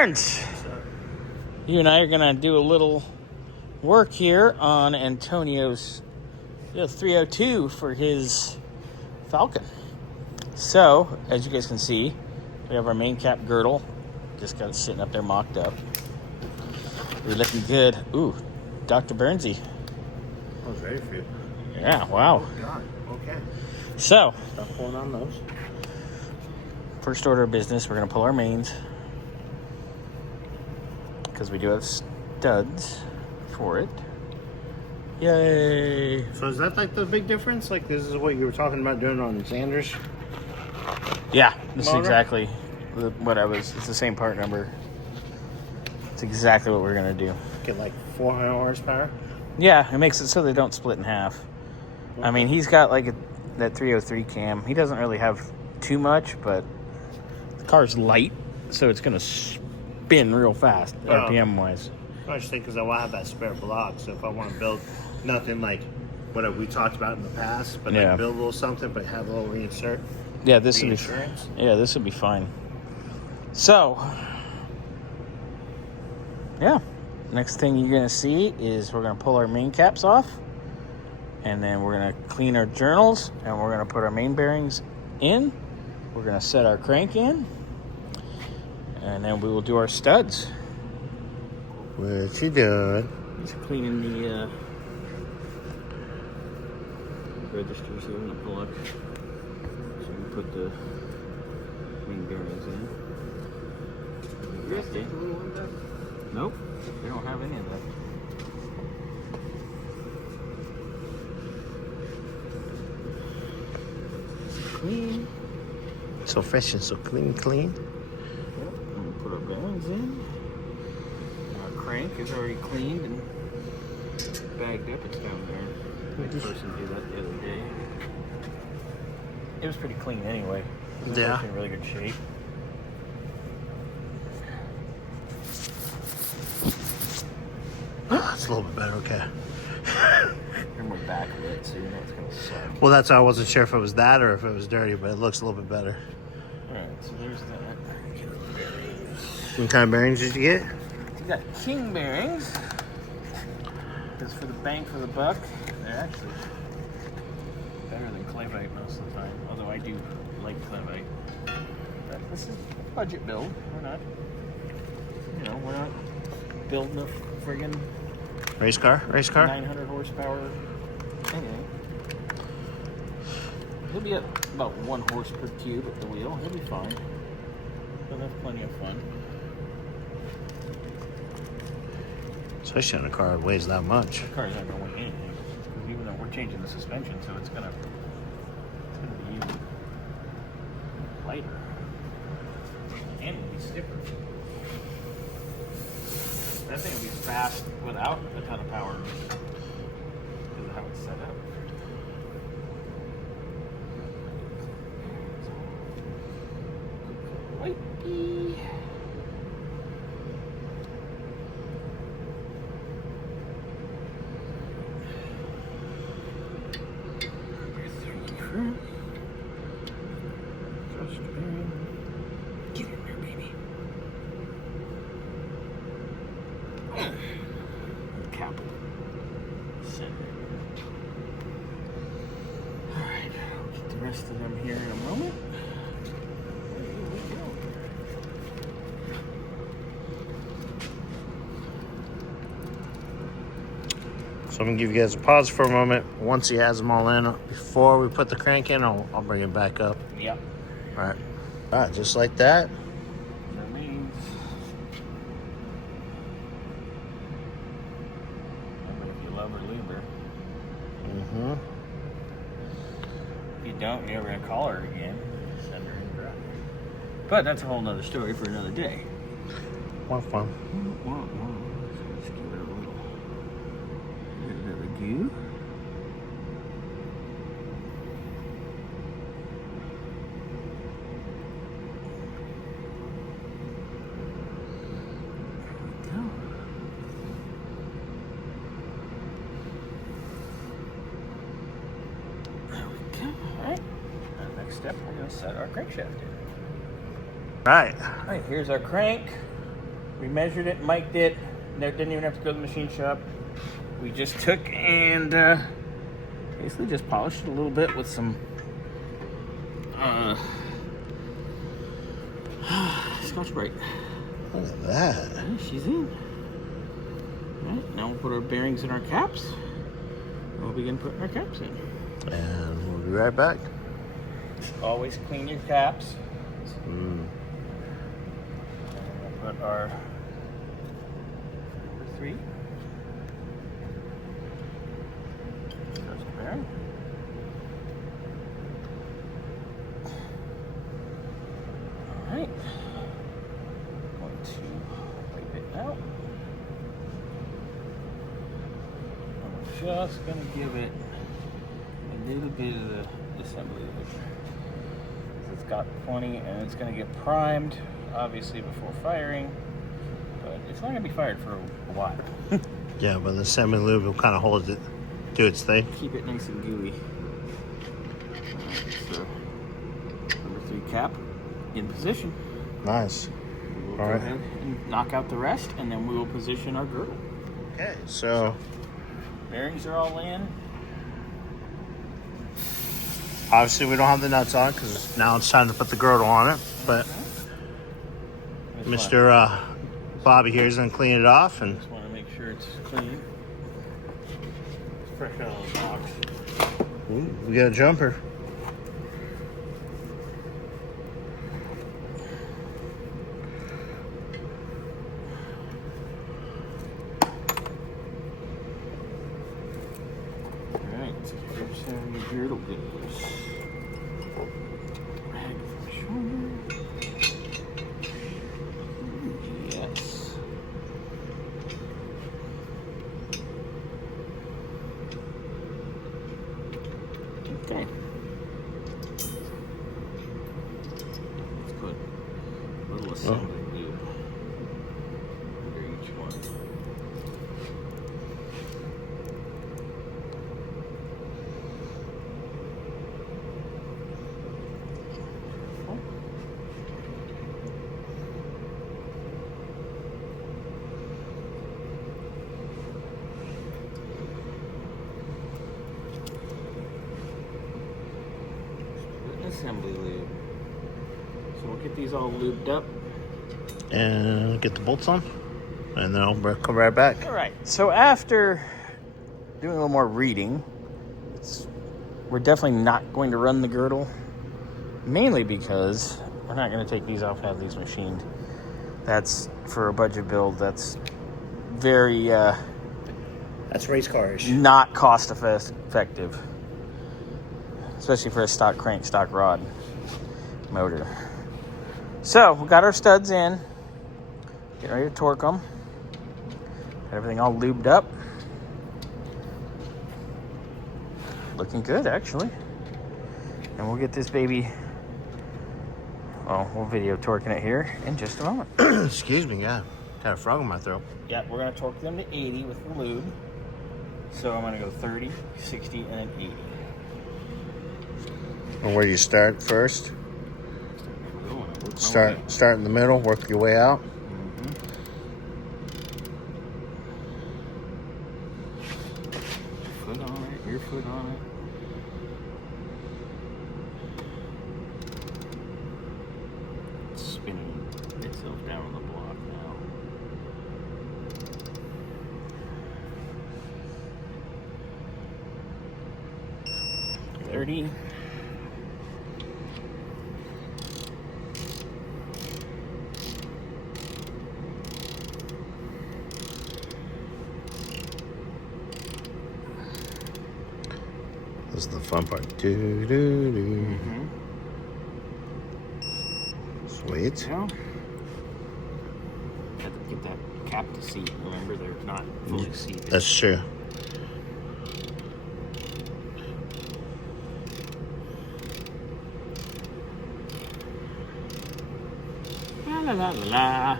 Burns, you and I are going to do a little work here on Antonio's 302 for his Falcon. So, as you guys can see, we have our main cap girdle. Just got it sitting up there mocked up. We're looking good. Ooh, Dr. Burnsy. I was ready for you. Yeah, wow. Oh, God. Okay. So, Stop pulling on those. first order of business, we're going to pull our mains. Because we do have studs for it. Yay! So is that like the big difference? Like this is what you were talking about doing on Xander's? Yeah, this is motor? exactly what it's the same part number. It's exactly what we're going to do. Get like 400 horsepower? Yeah, it makes it so they don't split in half. Okay. I mean, he's got like that 303 cam. He doesn't really have too much, but the car's light, so it's going to spin real fast, RPM-wise. I just think because I want to have that spare block, so if I want to build nothing like what we talked about in the past, but Yeah. like build a little something, but have a little reinsert. Yeah, this would be Reinsurance? Yeah, this would be fine. So, yeah. Next thing you're going to see is we're going to pull our main caps off. And then we're going to clean our journals. And we're going to put our main bearings in. We're going to set our crank in. And then we will do our studs. What you doing? Just cleaning the registers here. I'm going to pull up. So we put the main bearings in. Nope, they don't have any of that. Clean. So fresh and so clean. Yep. And we put our bearings in. Our crank is already cleaned and bagged up. It's down there. I had a person do that the other day. It was pretty clean anyway. It was Yeah. actually in really good shape. It's a little bit better, okay. And we're backlit, so you know it's gonna suck. Well, that's why I wasn't sure if it was that or if it was dirty, but it looks a little bit better. Alright, so there's that. What kind of bearings did you get? You got king bearings. Because for the bang for the buck, they're actually better than clavite most of the time. Although I do like clavite. But this is a budget build. We're not building a friggin' Race car? 900 horsepower thing. He'll be at about 1 horse per cube at the wheel. He'll be fine. He'll have plenty of fun. Especially on a car that weighs that much. The car's not going to weigh anything. Because even though we're changing the suspension, so it's going to be even lighter. And it'll be stiffer. That thing will be fast without a ton of power because of how it's set up. Wipey. Get in there, baby. Cap center. Alright, we'll get the rest of them here in a moment. So I'm going to give you guys a pause for a moment. Once he has them all in, before we put the crank in, I'll bring it back up. Yep. All right. All right, just like that. That means. Remember, if you love her, leave her. Mm-hmm. If you don't, you're never going to call her again. Send her in the garage. But that's a whole nother story for another day. Well, fun. Let's give it a little bit of a goo. Step, we're going to set our crankshaft in. Right. All right, here's our crank. We measured it, mic'd it. Didn't even have to go to the machine shop. We just took and basically just polished it a little bit with some Scotch-Brite. Look at that. Yeah, she's in. All right, now we'll put our bearings in our caps. We'll begin putting our caps in. And we'll be right back. Always clean your caps. Mm. We'll put our number 3. First bearing. All right. Going to wipe it out. I'm just going to give it a little bit of the assembly of it. It's got plenty, and it's going to get primed, obviously, before firing, but it's not going to be fired for a while. Yeah, but the semi-lube will kind of hold it, do its thing. Keep it nice and gooey. Alright, so number 3 cap in position. Nice. We'll All go right. ahead and knock out the rest, and then we will position our girdle. Okay, so Bearings are all in. obviously we don't have the nuts on because now it's time to put the girdle on it. But Mr. Bobby here is going to clean it off. And Just want to make sure it's clean. It's fresh out of the box. ooh, we got a jumper. Alright, here's how your girdle goes. Rag from the shoulder. Yes. Okay. Let's put a little assembly lube under each one. Assembly lube. So we'll get these all lubed up. And get the bolts on. And then I'll come right back. All right. So after doing a little more reading, we're definitely not going to run the girdle. Mainly because we're not going to take these off and have these machined. That's for a budget build. That's very That's race cars. not cost effective. Especially for a stock crank, stock rod motor. So, we got our studs in. Getting ready to torque them. Got everything all lubed up. Looking good, actually. And we'll get this baby... Well, we'll video torquing it here in just a moment. Excuse me, yeah. Got a frog in my throat. Yeah, we're going to torque them to 80 with the lube. So I'm going to go 30, 60, and then 80. And where do you start first? Start in the middle, work your way out. Foot on it, your foot on it. It's spinning itself down on the block now. 30. This is the fun part. Do, do, do. Sweet. Well, have to get that cap to seat. Remember, they're not fully seated. That's true. La la la la la.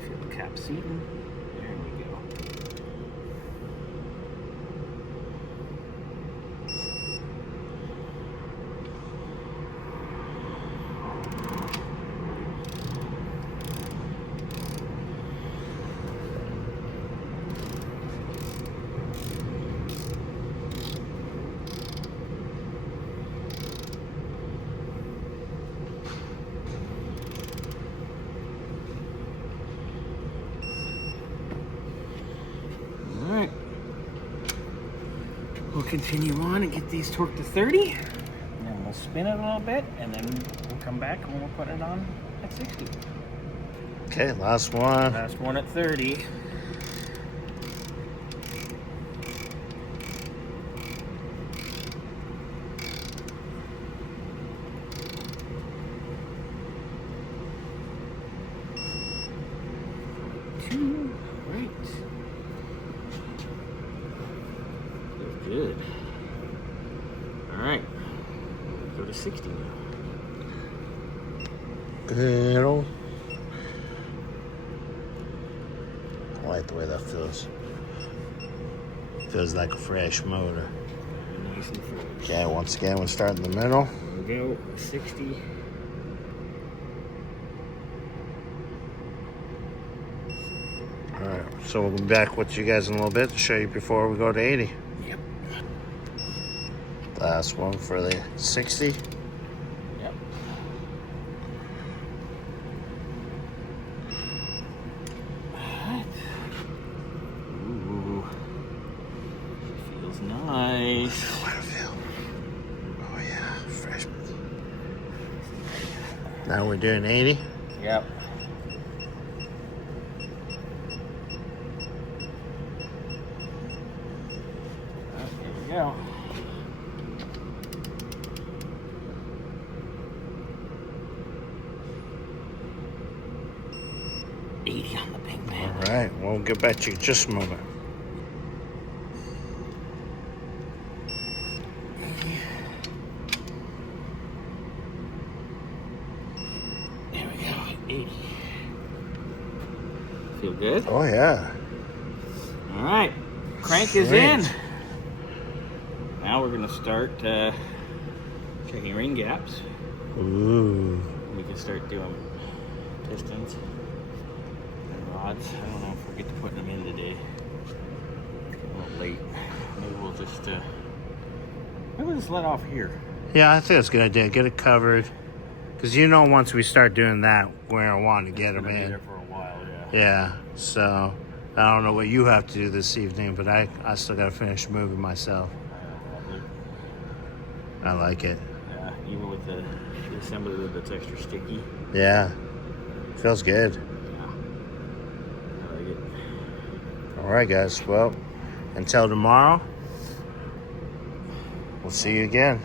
Feel the cap seating. There we go. continue on and get these torqued to 30. And then we'll spin it a little bit, and then we'll come back and we'll put it on at 60. Okay, last one. Last one at 30. Right. Feels good. Alright. Go to 60 now. Girdle. I like the way that feels. Feels like a fresh motor. Nice and fresh. Okay, once again, we'll start in the middle. There we go. 60. Alright, so we'll be back with you guys in a little bit to show you before we go to 80. Yep. Last one for the 60. Yep. Alright. Ooh. Feels nice. What a feel. Oh yeah, fresh. Now we're doing 80. Yep. Go. $80 on the big man. All right, we'll get back to you in just a moment. There we go. 80. Feel good? Oh yeah. All right. Crank is in. Now we're going to start checking ring gaps. Ooh. We can start doing pistons and rods. I don't know if we'll get to putting them in today. It's a little late. Maybe we'll just let off here. Yeah, I think it's a good idea. Get it covered. Because you know once we start doing that, we're going to want to get them in. There for a while, yeah. Yeah, so I don't know what you have to do this evening, but I still got to finish moving myself. I like it. Yeah, even with the assembly lid that's extra sticky. Yeah, feels good. Yeah, I like it. All right, guys. Well, until tomorrow, we'll see you again.